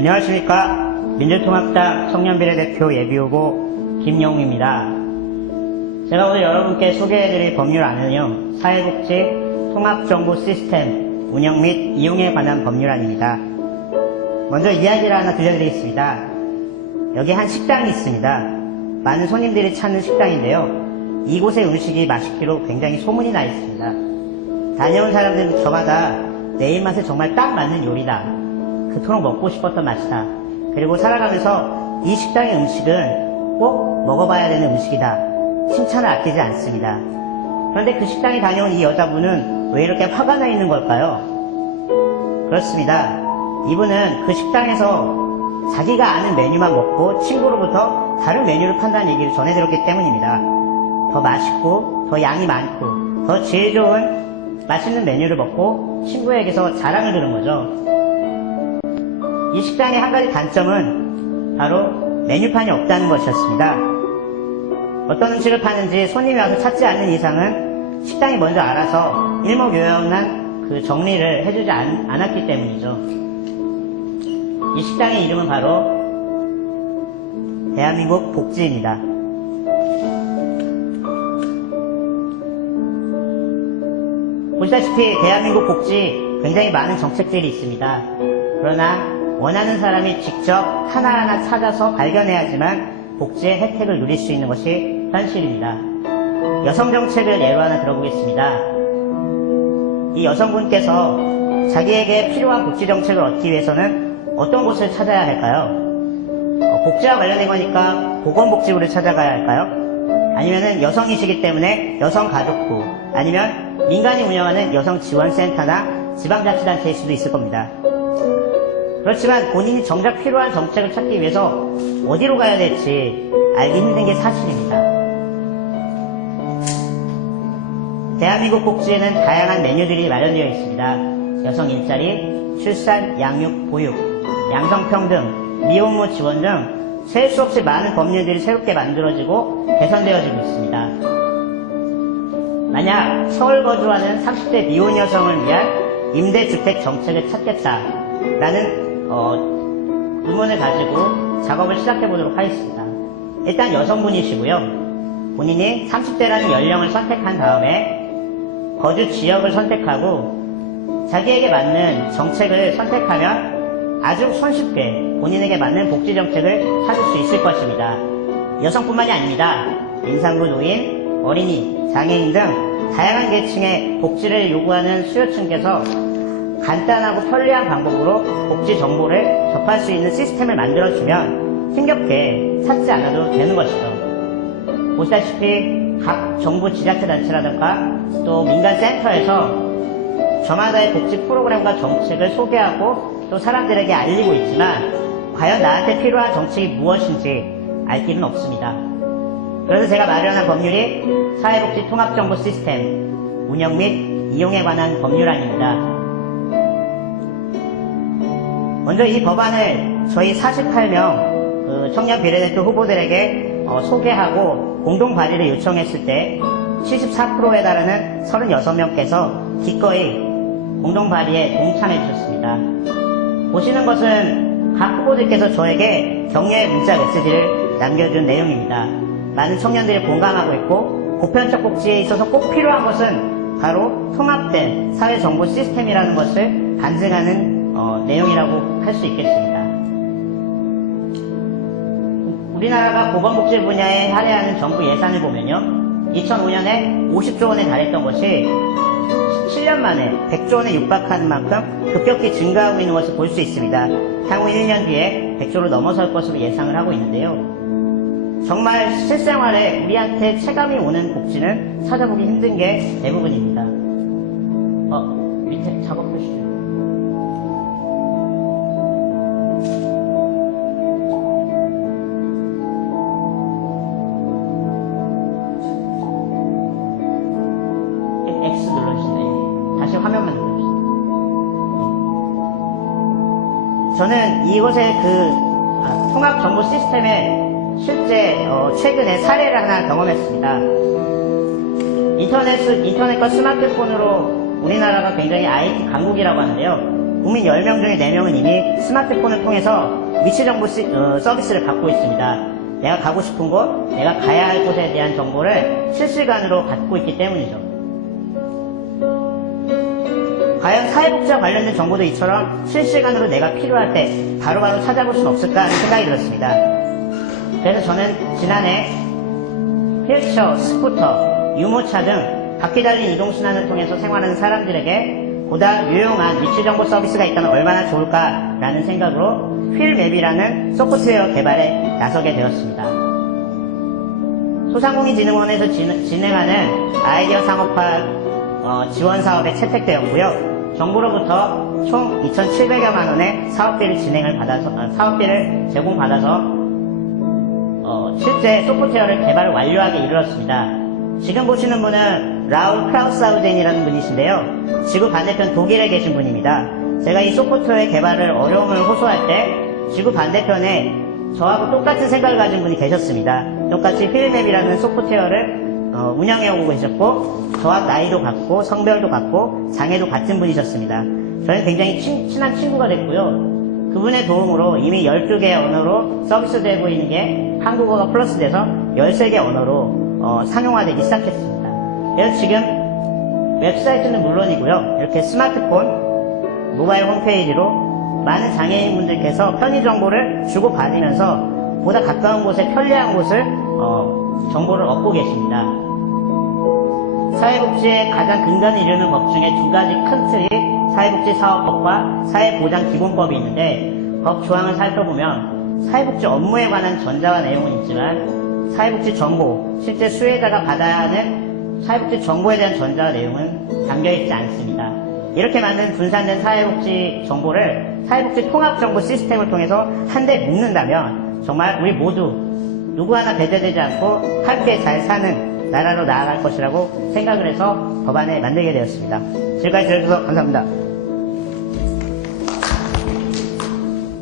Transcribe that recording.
안녕하십니까. 민주통합당 청년비례대표 예비후보 김영웅입니다. 제가 오늘 여러분께 소개해드릴 법률안은요, 사회복지 통합정보 시스템 운영 및 이용에 관한 법률안입니다. 먼저 이야기를 하나 들려드리겠습니다. 여기 한 식당이 있습니다. 많은 손님들이 찾는 식당인데요, 이곳의 음식이 맛있기로 굉장히 소문이 나 있습니다. 다녀온 사람들은 저마다 내 입맛에 정말 딱 맞는 요리다, 그토록 먹고 싶었던 맛이다, 그리고 살아가면서 이 식당의 음식은 꼭 먹어봐야 되는 음식이다, 칭찬을 아끼지 않습니다. 그런데 그 식당에 다녀온 이 여자분은 왜 이렇게 화가 나 있는 걸까요? 그렇습니다. 이분은 그 식당에서 자기가 아는 메뉴만 먹고 친구로부터 다른 메뉴를 판다는 얘기를 전해들었기 때문입니다. 더 맛있고 더 양이 많고 더 질 좋은 맛있는 메뉴를 먹고 친구에게서 자랑을 들은 거죠. 이 식당의 한 가지 단점은 바로 메뉴판이 없다는 것이었습니다. 어떤 음식을 파는지 손님이 와서 찾지 않는 이상은 식당이 먼저 알아서 일목요연한 그 정리를 해주지 않았기 때문이죠. 이 식당의 이름은 바로 대한민국 복지입니다. 보시다시피 대한민국 복지 굉장히 많은 정책들이 있습니다. 그러나 원하는 사람이 직접 하나하나 찾아서 발견해야지만 복지의 혜택을 누릴 수 있는 것이 현실입니다. 여성 정책을 예로 하나 들어보겠습니다. 이 여성분께서 자기에게 필요한 복지 정책을 얻기 위해서는 어떤 곳을 찾아야 할까요? 복지와 관련된 거니까 보건복지부를 찾아가야 할까요? 아니면은 여성이시기 때문에 여성가족부, 아니면 민간이 운영하는 여성지원센터나 지방자치단체일 수도 있을 겁니다. 그렇지만 본인이 정작 필요한 정책을 찾기 위해서 어디로 가야 될지 알기 힘든 게 사실입니다. 대한민국 복지에는 다양한 메뉴들이 마련되어 있습니다. 여성 일자리, 출산, 양육, 보육, 양성평등, 미혼모 지원 등 셀 수 없이 많은 법률들이 새롭게 만들어지고 개선되어지고 있습니다. 만약 서울 거주하는 30대 미혼 여성을 위한 임대주택 정책을 찾겠다라는 의문을 가지고 작업을 시작해 보도록 하겠습니다. 일단 여성분이시고요, 본인이 30대라는 연령을 선택한 다음에 거주 지역을 선택하고 자기에게 맞는 정책을 선택하면 아주 손쉽게 본인에게 맞는 복지 정책을 찾을 수 있을 것입니다. 여성뿐만이 아닙니다. 임산부, 노인, 어린이, 장애인 등 다양한 계층의 복지를 요구하는 수요층께서 간단하고 편리한 방법으로 복지 정보를 접할 수 있는 시스템을 만들어주면 힘겹게 찾지 않아도 되는 것이죠. 보시다시피 각 정부 지자체단체라든가 또 민간센터에서 저마다의 복지 프로그램과 정책을 소개하고 또 사람들에게 알리고 있지만 과연 나한테 필요한 정책이 무엇인지 알 길은 없습니다. 그래서 제가 마련한 법률이 사회복지 통합정보 시스템 운영 및 이용에 관한 법률안입니다. 먼저 이 법안을 저희 48명 청년 비례대표 후보들에게 소개하고 공동 발의를 요청했을 때 74%에 달하는 36명께서 기꺼이 공동 발의에 동참해 주셨습니다. 보시는 것은 각 후보들께서 저에게 격려의 문자 메시지를 남겨준 내용입니다. 많은 청년들이 공감하고 있고 보편적 복지에 있어서 꼭 필요한 것은 바로 통합된 사회정보 시스템이라는 것을 간증하는 내용이라고 할 수 있겠습니다. 우리나라가 보건복지 분야에 할애하는 정부 예산을 보면요, 2005년에 50조 원에 달했던 것이 7년 만에 100조 원에 육박하는 만큼 급격히 증가하고 있는 것을 볼 수 있습니다. 향후 1년 뒤에 100조를 넘어설 것으로 예상을 하고 있는데요, 정말 실생활에 우리한테 체감이 오는 복지는 찾아보기 힘든 게 대부분입니다. 밑에 작업 표시. X 눌러주시네. 다시 화면만 눌러주시네. 저는 이곳의 통합정보 시스템에 실제 최근에 사례를 하나 경험했습니다. 인터넷과 스마트폰으로 우리나라가 굉장히 IT 강국이라고 하는데요. 국민 10명 중에 4명은 이미 스마트폰을 통해서 위치정보 서비스를 받고 있습니다. 내가 가고 싶은 곳, 내가 가야 할 곳에 대한 정보를 실시간으로 받고 있기 때문이죠. 과연 사회복지와 관련된 정보도 이처럼 실시간으로 내가 필요할 때 바로바로 찾아볼 수는 없을까 하는 생각이 들었습니다. 그래서 저는 지난해 휠체어, 스쿠터, 유모차 등 바퀴 달린 이동수단을 통해서 생활하는 사람들에게 보다 유용한 위치정보 서비스가 있다면 얼마나 좋을까라는 생각으로 휠맵이라는 소프트웨어 개발에 나서게 되었습니다. 소상공인진흥원에서 진행하는 아이디어 상업화 지원 사업에 채택되었고요. 정부로부터 총 2,700여만 원의 사업비를 제공받아서 실제 소프트웨어를 개발을 완료하게 이르렀습니다. 지금 보시는 분은 라울 크라우스하우젠이라는 분이신데요. 지구 반대편 독일에 계신 분입니다. 제가 이 소프트웨어 개발을 어려움을 호소할 때 지구 반대편에 저하고 똑같은 생각을 가진 분이 계셨습니다. 똑같이 휠맵이라는 소프트웨어를 운영해오고 계셨고 저와 나이도 같고 성별도 같고 장애도 같은 분이셨습니다. 저는 굉장히 친한 친구가 됐고요. 그분의 도움으로 이미 12개의 언어로 서비스되고 있는 게 한국어가 플러스돼서 13개 언어로 상용화되기 시작했습니다. 그래서 지금 웹사이트는 물론이고요. 이렇게 스마트폰, 모바일 홈페이지로 많은 장애인분들께서 편의 정보를 주고받으면서 보다 가까운 곳에 편리한 곳을 정보를 얻고 계십니다. 사회복지의 가장 근간을 이루는 법 중에 두 가지 큰 틀이 사회복지사업법과 사회보장기본법이 있는데 법 조항을 살펴보면 사회복지 업무에 관한 전자와 내용은 있지만 사회복지 정보, 실제 수혜자가 받아야 하는 사회복지 정보에 대한 전자와 내용은 담겨있지 않습니다. 이렇게 만든 분산된 사회복지 정보를 사회복지 통합정보 시스템을 통해서 한데 묶는다면 정말 우리 모두 누구 하나 배제되지 않고 함께 잘 사는 나라로 나아갈 것이라고 생각을 해서 법안을 만들게 되었습니다. 지금까지 들어주셔서 감사합니다.